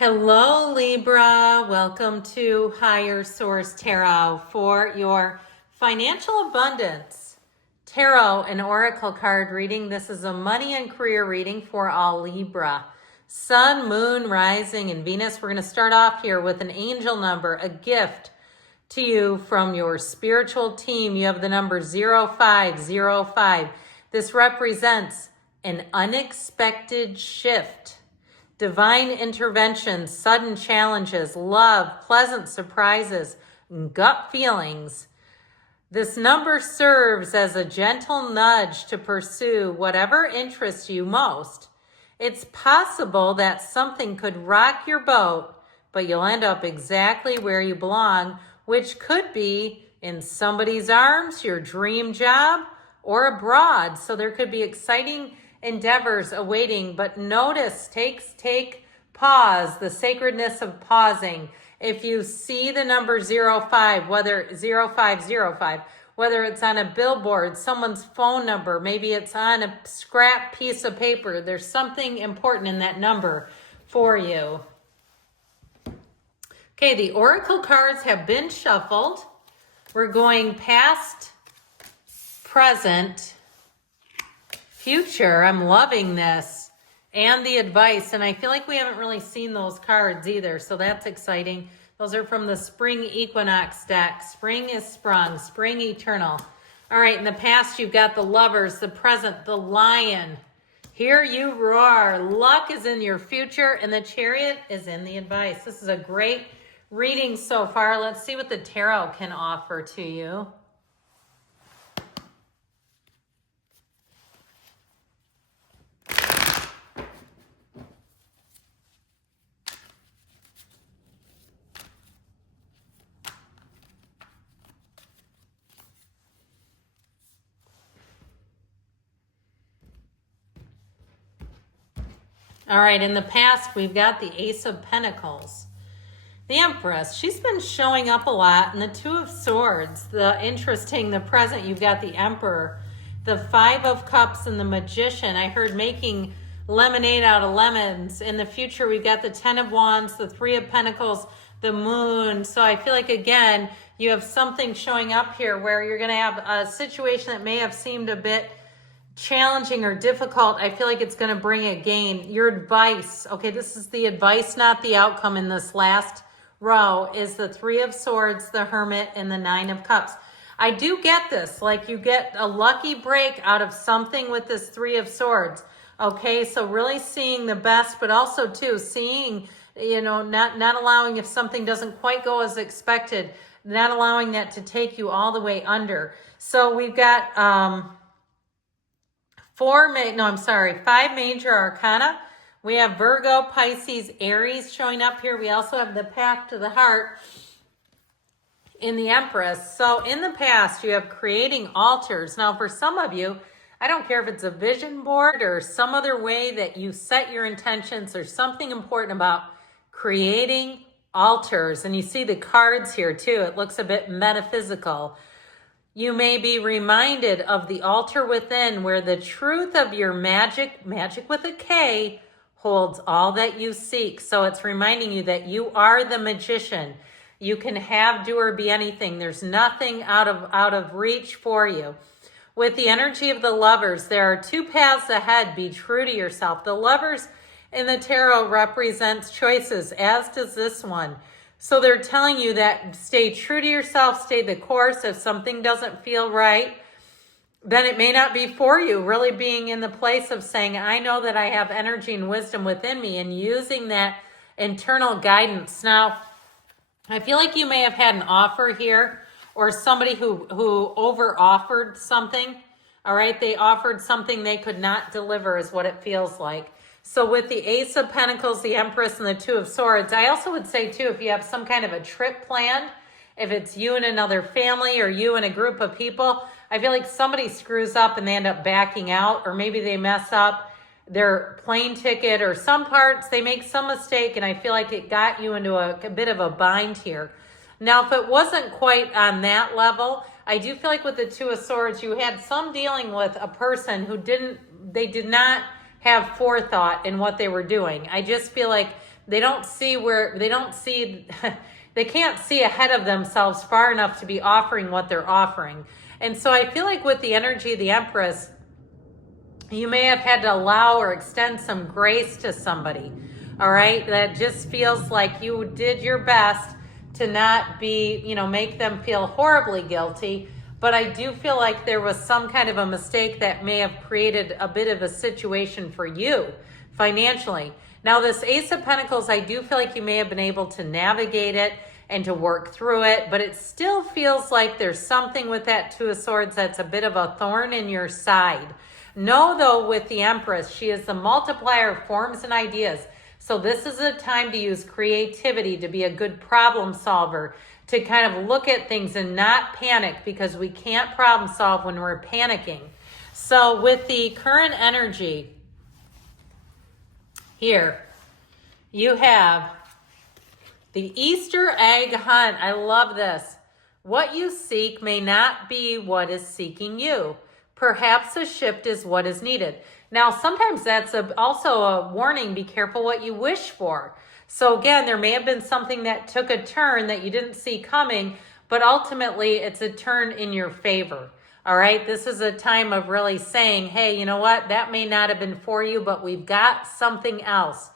Hello, Libra. Welcome to Higher Source Tarot for your financial abundance tarot and oracle card reading. This is a money and career reading for all Libra. Sun, Moon, Rising, and Venus. We're going to start off here with an angel number, a gift to you from your spiritual team. You have the number 0505. This represents an unexpected shift. Divine intervention, sudden challenges, love, pleasant surprises, gut feelings. This number serves as a gentle nudge to pursue whatever interests you most. It's possible that something could rock your boat, but you'll end up exactly where you belong, which could be in somebody's arms, your dream job, or abroad. So there could be exciting endeavors awaiting, but notice, pause, the sacredness of pausing. If you see the number 05, whether 0505, whether it's on a billboard, someone's phone number, maybe it's on a scrap piece of paper, there's something important in that number for you. Okay, the oracle cards have been shuffled. We're going past, present, future. I'm loving this, and the advice, and I feel like we haven't really seen those cards either, so that's exciting. Those are from the spring equinox deck. Spring is sprung, spring eternal. All right, in the past you've got the lovers, the present, the lion. Hear you roar. Luck is in your future, and the chariot is in the advice. This is a great reading so far. Let's see what the tarot can offer to you. All right, in the past, we've got the Ace of Pentacles. The Empress, she's been showing up a lot. And the Two of Swords, the present, you've got the Emperor. The Five of Cups and the Magician. I heard making lemonade out of lemons. In the future, we've got the Ten of Wands, the Three of Pentacles, the Moon. So I feel like, again, you have something showing up here where you're going to have a situation that may have seemed a bit challenging or difficult. I feel like it's going to bring a gain. Your advice, okay, this is the advice, not the outcome. In this last row is the Three of Swords, the Hermit, and the Nine of Cups. I do get this, like you get a lucky break out of something with this Three of Swords. Okay, so really seeing the best, but also too seeing, not allowing, if something doesn't quite go as expected, not allowing that to take you all the way under. So we've got five major arcana. We have Virgo, Pisces, Aries showing up here. We also have the Path to the Heart in the Empress. So in the past, you have creating altars. Now, for some of you, I don't care if it's a vision board or some other way that you set your intentions. There's something important about creating altars. And you see the cards here too. It looks a bit metaphysical. You may be reminded of the altar within, where the truth of your magic with a K, holds all that you seek. So it's reminding you that you are the magician. You can have, do, or be anything. There's nothing out of reach for you. With the energy of the lovers, there are two paths ahead. Be true to yourself. The lovers in the tarot represents choices, as does this one. So they're telling you that stay true to yourself, stay the course. If something doesn't feel right, then it may not be for you. Really being in the place of saying, I know that I have energy and wisdom within me, and using that internal guidance. Now, I feel like you may have had an offer here, or somebody who over offered something. All right, they offered something they could not deliver is what it feels like. So with the Ace of Pentacles, the Empress, and the Two of Swords, I also would say too, if you have some kind of a trip planned, if it's you and another family or you and a group of people, I feel like somebody screws up and they end up backing out, or maybe they mess up their plane ticket or some parts, they make some mistake, and I feel like it got you into a bit of a bind here. Now, if it wasn't quite on that level, I do feel like with the Two of Swords, you had some dealing with a person who did not have forethought in what they were doing. I just feel like they can't see ahead of themselves far enough to be offering what they're offering. And so I feel like with the energy of the Empress, you may have had to allow or extend some grace to somebody, all right? That just feels like you did your best to not be, make them feel horribly guilty. But I do feel like there was some kind of a mistake that may have created a bit of a situation for you financially. Now, this Ace of Pentacles, I do feel like you may have been able to navigate it and to work through it, but it still feels like there's something with that Two of Swords that's a bit of a thorn in your side. Know, though, with the Empress, she is the multiplier of forms and ideas. So this is a time to use creativity, to be a good problem solver, to kind of look at things and not panic, because we can't problem solve when we're panicking. So with the current energy here, you have the Easter egg hunt. I love this. What you seek may not be what is seeking you. Perhaps a shift is what is needed. Now, sometimes that's also a warning. Be careful what you wish for. So again, there may have been something that took a turn that you didn't see coming, but ultimately it's a turn in your favor. All right. This is a time of really saying, hey, you know what? That may not have been for you, but we've got something else.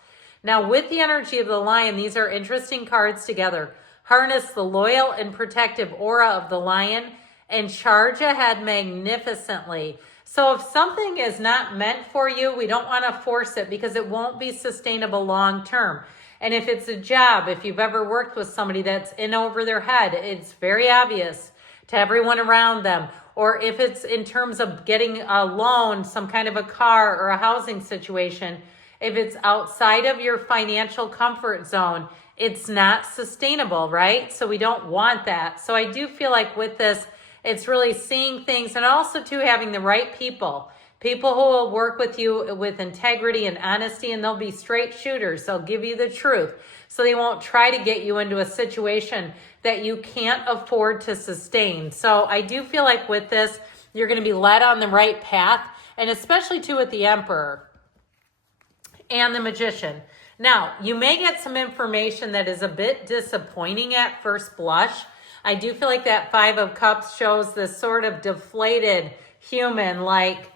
Now, with the energy of the Lion, these are interesting cards together. Harness the loyal and protective aura of the Lion and charge ahead magnificently. So if something is not meant for you, we don't want to force it, because it won't be sustainable long term. And if it's a job, if you've ever worked with somebody that's in over their head, it's very obvious to everyone around them. Or if it's in terms of getting a loan, some kind of a car or a housing situation, if it's outside of your financial comfort zone, it's not sustainable, right? So we don't want that. So I do feel like with this, it's really seeing things, and also too having the right people who will work with you with integrity and honesty, and they'll be straight shooters. They'll give you the truth. So they won't try to get you into a situation that you can't afford to sustain. So I do feel like with this, you're going to be led on the right path, and especially too with the Emperor and the Magician. Now, you may get some information that is a bit disappointing at first blush. I do feel like that Five of Cups shows this sort of deflated human, like,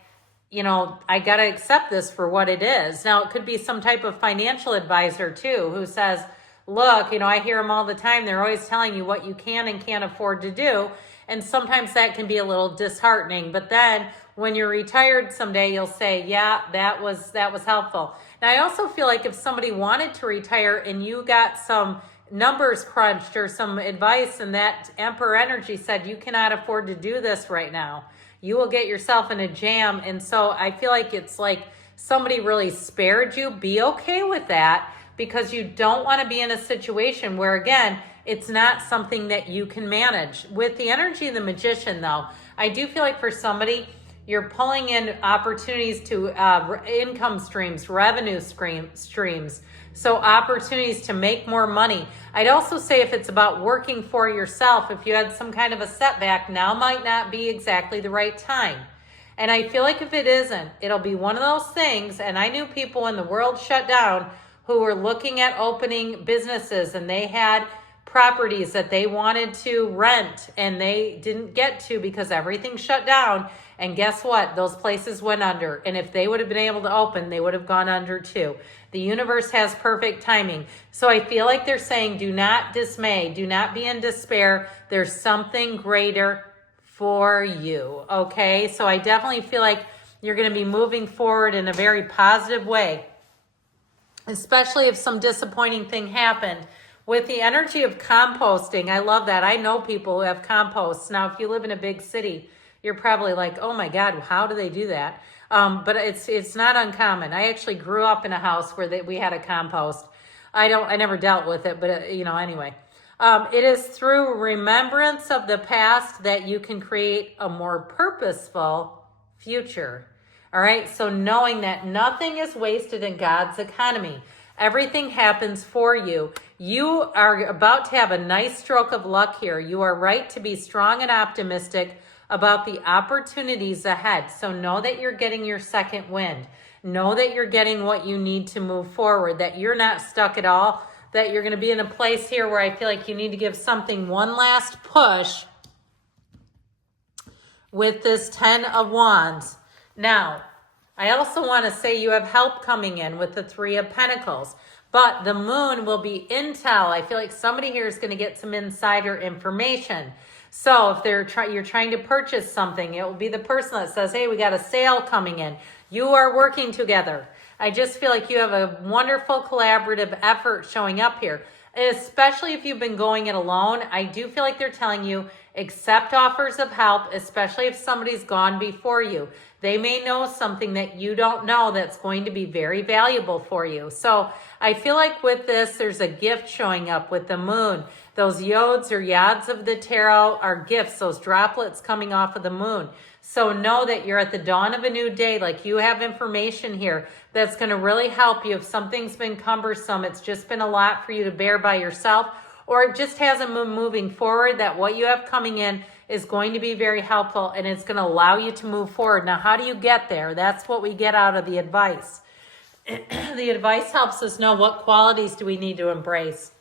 I got to accept this for what it is. Now, it could be some type of financial advisor too, who says, look, I hear them all the time. They're always telling you what you can and can't afford to do. And sometimes that can be a little disheartening. But then when you're retired someday, you'll say, yeah, that was helpful. Now, I also feel like if somebody wanted to retire and you got some numbers crunched or some advice, and that Emperor energy said you cannot afford to do this right now, you will get yourself in a jam. And so I feel like it's like somebody really spared you. Be okay with that, because you don't want to be in a situation where, again, it's not something that you can manage. With the energy of the Magician, though, I do feel like for somebody, you're pulling in opportunities to income streams, revenue streams. So opportunities to make more money. I'd also say if it's about working for yourself, if you had some kind of a setback, now might not be exactly the right time. And I feel like if it isn't, it'll be one of those things. And I knew people when the world shut down who were looking at opening businesses, and they had properties that they wanted to rent and they didn't get to because everything shut down. And guess what? Those places went under. And if they would have been able to open, they would have gone under too. The universe has perfect timing. So I feel like they're saying, do not dismay. Do not be in despair. There's something greater for you. Okay? So I definitely feel like you're going to be moving forward in a very positive way, especially if some disappointing thing happened. With the energy of composting, I love that. I know people who have composts. Now, if you live in a big city, you're probably like, oh my God, how do they do that? But it's not uncommon. I actually grew up in a house where we had a compost. I never dealt with it, but anyway. It is through remembrance of the past that you can create a more purposeful future. All right. So knowing that nothing is wasted in God's economy. Everything happens for you. You are about to have a nice stroke of luck here. You are right to be strong and optimistic about the opportunities ahead. So know that you're getting your second wind. Know that you're getting what you need to move forward, that you're not stuck at all, that you're going to be in a place here where I feel like you need to give something one last push with this 10 of Wands. Now, I also want to say you have help coming in with the 3 of Pentacles, but the moon will be intel. I feel like somebody here is going to get some insider information. So if you're trying to purchase something, it will be the person that says, hey, we got a sale coming in. You are working together. I just feel like you have a wonderful collaborative effort showing up here, especially if you've been going it alone. I do feel like they're telling you accept offers of help, especially if somebody's gone before you. They may know something that you don't know that's going to be very valuable for you. So I feel like with this, there's a gift showing up with the moon. Those yods or yads of the tarot are gifts, those droplets coming off of the moon. So know that you're at the dawn of a new day. Like, you have information here that's going to really help you. If something's been cumbersome, it's just been a lot for you to bear by yourself, or it just hasn't been moving forward, that what you have coming in is going to be very helpful and it's going to allow you to move forward. Now, how do you get there? That's what we get out of the advice. The advice helps us know what qualities do we need to embrace.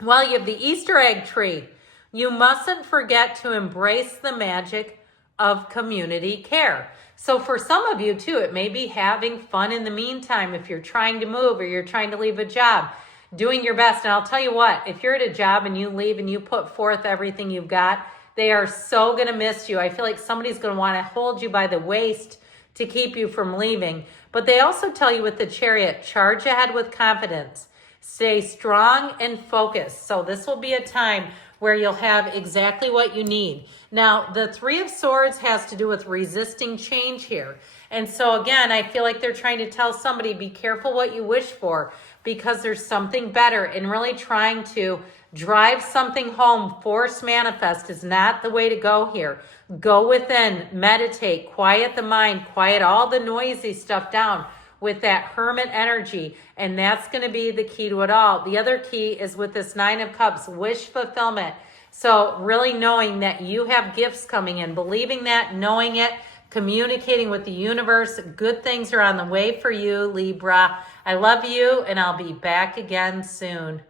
Well, you have the Easter egg tree. You mustn't forget to embrace the magic of community care. So for some of you too, it may be having fun in the meantime if you're trying to move or you're trying to leave a job, doing your best. And I'll tell you what, if you're at a job and you leave and you put forth everything you've got, they are so going to miss you. I feel like somebody's going to want to hold you by the waist to keep you from leaving. But they also tell you with the Chariot, charge ahead with confidence. Stay strong and focused. So this will be a time where you'll have exactly what you need. Now, the 3 of Swords has to do with resisting change here. And so again, I feel like they're trying to tell somebody, be careful what you wish for, because there's something better, and really trying to drive something home. Force manifest is not the way to go here. Go within, meditate, quiet the mind, quiet all the noisy stuff down with that hermit energy, and that's going to be the key to it all. The other key is with this 9 of Cups, wish fulfillment. So really knowing that you have gifts coming in, believing that, knowing it, communicating with the universe. Good things are on the way for you, Libra. I love you, and I'll be back again soon.